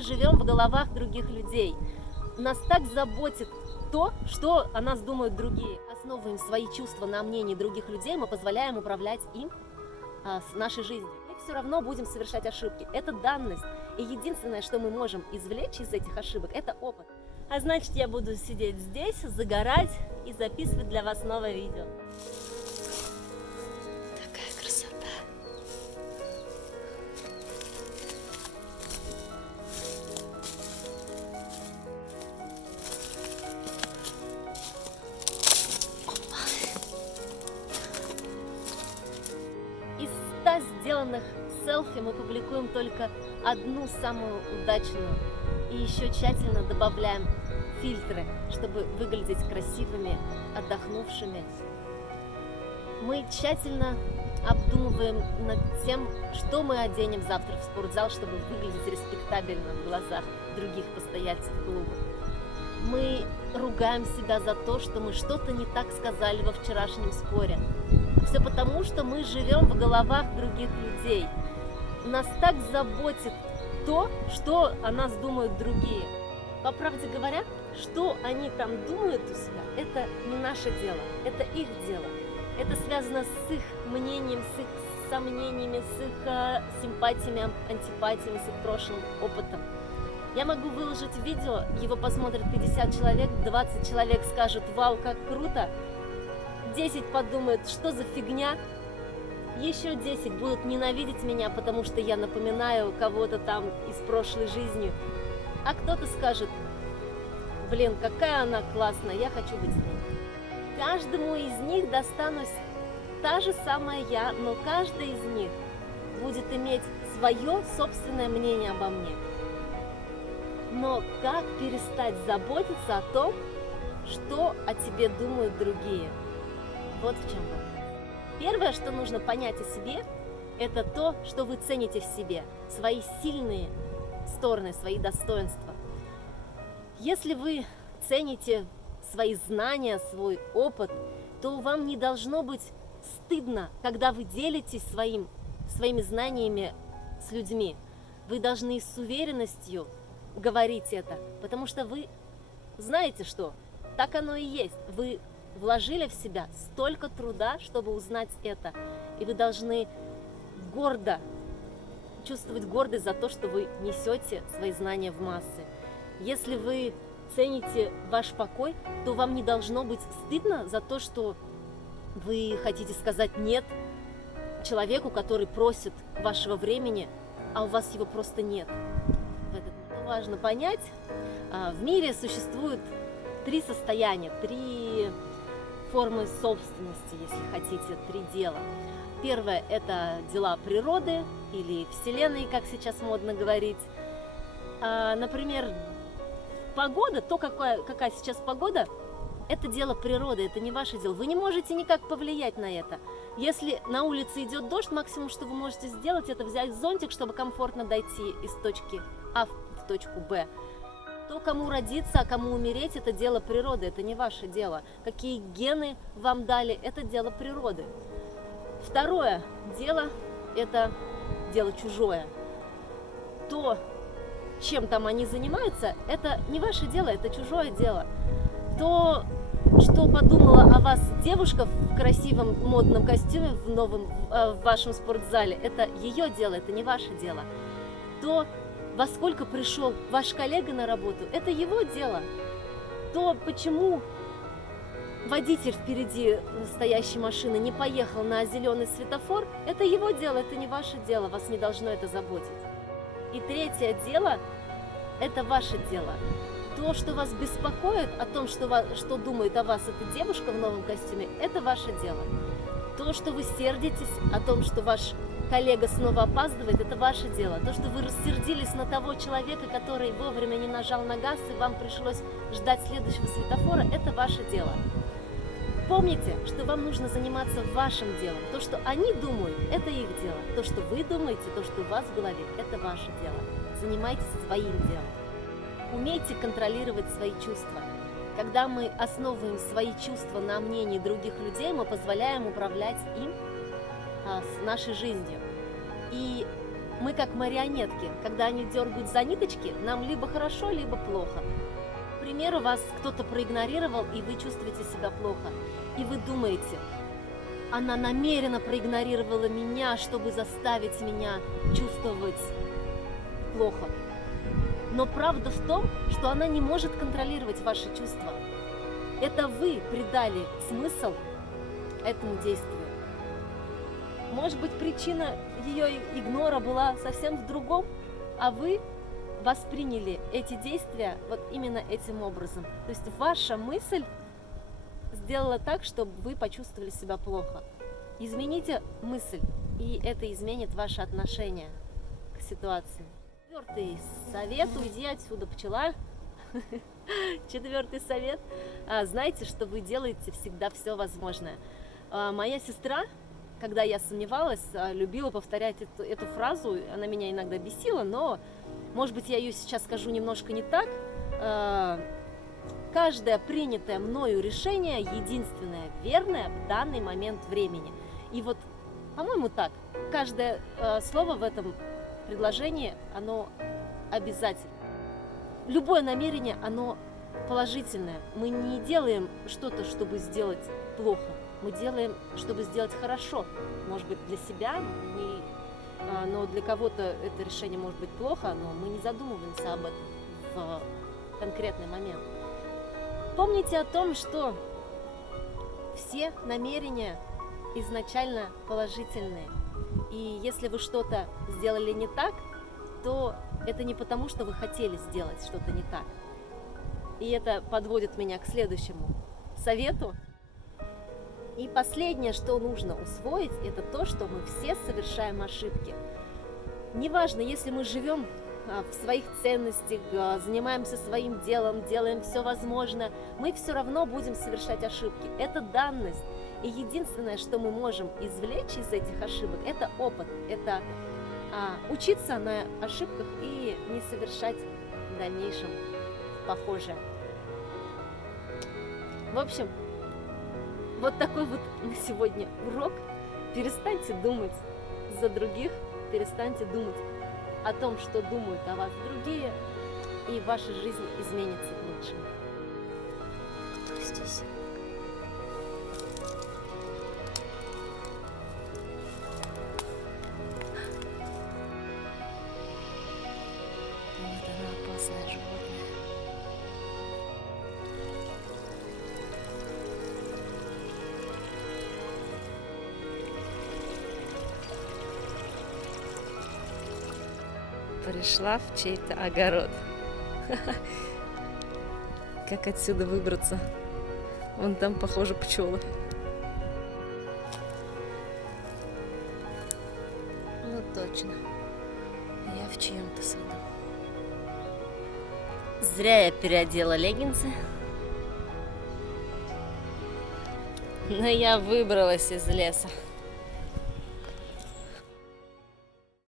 мы живем в головах других людей. Нас так заботит то, что о нас думают другие. Основываем свои чувства на мнении других людей, мы позволяем управлять им, с нашей жизнью. Мы все равно будем совершать ошибки. Это данность. И единственное, что мы можем извлечь из этих ошибок, это опыт. А значит, я буду сидеть здесь, загорать и записывать для вас новое видео. Такая красота. Из 100 сделанных селфи мы публикуем только одну самую удачную и еще тщательно добавляем фильтры, чтобы выглядеть красивыми, отдохнувшими. Мы тщательно обдумываем над тем, что мы оденем завтра в спортзал, чтобы выглядеть респектабельно в глазах других постояльцев клуба. Мы ругаем себя за то, что мы что-то не так сказали во вчерашнем споре. Все потому, что мы живем в головах других людей. Нас так заботит то, что о нас думают другие. По правде говоря, что они там думают у себя, это не наше дело, это их дело. Это связано с их мнением, с их сомнениями, с их симпатиями, антипатиями, с их прошлым опытом. Я могу выложить видео, его посмотрят 50 человек, 20 человек скажут: вау, как круто, 10 подумают, что за фигня, еще 10 будут ненавидеть меня, потому что я напоминаю кого-то там из прошлой жизни, а кто-то скажет: блин, какая она классная, я хочу быть с ней. Каждому из них достанусь та же самая я, но каждый из них будет иметь свое собственное мнение обо мне. Но как перестать заботиться о том, что о тебе думают другие? Вот в чем вопрос. Первое, что нужно понять о себе, это то, что вы цените в себе, свои сильные стороны, свои достоинства. Если вы цените свои знания, свой опыт, то вам не должно быть стыдно, когда вы делитесь своими знаниями с людьми. Вы должны с уверенностью говорить это, потому что вы знаете, что так оно и есть. Вы вложили в себя столько труда, чтобы узнать это, и вы должны чувствовать гордость за то, что вы несете свои знания в массы. Если вы цените ваш покой, то вам не должно быть стыдно за то, что вы хотите сказать «нет» человеку, который просит вашего времени, а у вас его просто нет. Важно понять, в мире существует 3 состояния, 3 формы собственности, если хотите, 3 дела. Первое – это дела природы или Вселенной, как сейчас модно говорить. Например, погода, какая сейчас погода, это дело природы, это не ваше дело. Вы не можете никак повлиять на это. Если на улице идет дождь, максимум, что вы можете сделать, это взять зонтик, чтобы комфортно дойти из точки А в точку Б. То, кому родиться, а кому умереть, это дело природы, это не ваше дело. Какие гены вам дали, это дело природы. Второе дело – это дело чужое. То, чем там они занимаются, это не ваше дело, это чужое дело. То, что подумала о вас девушка в красивом модном костюме в вашем спортзале, это ее дело, это не ваше дело. То, во сколько пришел ваш коллега на работу, это его дело. То, почему водитель впереди стоящей машины не поехал на зеленый светофор, это его дело, это не ваше дело, вас не должно это заботить. И третье дело – это ваше дело. То, что вас беспокоит о том, что думает о вас эта девушка в новом костюме, это ваше дело. То, что вы сердитесь о том, что ваш коллега снова опаздывает, это ваше дело. То, что вы рассердились на того человека, который вовремя не нажал на газ, и вам пришлось ждать следующего светофора, это ваше дело. Помните, что вам нужно заниматься вашим делом. То, что они думают, это их дело. То, что вы думаете, то, что у вас в голове, это ваше дело. Занимайтесь своим делом. Умейте контролировать свои чувства. Когда мы основываем свои чувства на мнении других людей, мы позволяем управлять им, с нашей жизнью. И Мы как марионетки, когда они дергают за ниточки, нам либо хорошо, либо плохо. К примеру, вас кто-то проигнорировал, и вы чувствуете себя плохо. И вы думаете, она намеренно проигнорировала меня, чтобы заставить меня чувствовать плохо. Но правда в том, что она не может контролировать ваши чувства. Это вы придали смысл этому действию. Может быть, причина ее игнора была совсем в другом, а вы восприняли эти действия вот именно этим образом. То есть ваша мысль сделала так, чтобы вы почувствовали себя плохо. Измените мысль, и это изменит ваше отношение к ситуации. Четвертый совет: уйди отсюда, пчела. Четвертый совет: знайте, что вы делаете всегда все возможное. Моя сестра, когда я сомневалась, любила повторять эту фразу. Она меня иногда бесила, но, может быть, я ее сейчас скажу немножко не так. Каждое принятое мною решение единственное верное в данный момент времени. И вот, по-моему, так. Каждое слово в этом предложении, оно обязательно. Любое намерение, оно положительное. Мы не делаем что-то, чтобы сделать плохо. Мы делаем, чтобы сделать хорошо. Может быть, для себя, но для кого-то это решение может быть плохо, но мы не задумываемся об этом в конкретный момент. Помните о том, что все намерения изначально положительные. И если вы что-то сделали не так, то это не потому, что вы хотели сделать что-то не так. И это подводит меня к следующему совету. И последнее, что нужно усвоить, это то, что мы все совершаем ошибки. Неважно, если мы живем в своих ценностях, занимаемся своим делом, делаем все возможное, мы все равно будем совершать ошибки. Это данность. И единственное, что мы можем извлечь из этих ошибок, это опыт. Это учиться на ошибках и не совершать в дальнейшем похожее. В общем, вот такой вот на сегодня урок. Перестаньте думать за других, перестаньте думать о том, что думают о вас другие, и ваша жизнь изменится к лучшему. Кто здесь? Вот она, опасное животное. Пришла в чей-то огород. Как отсюда выбраться? Вон там, похоже, пчелы. Ну точно. Я в чьем-то саду. Зря я переодела леггинсы. Но я выбралась из леса.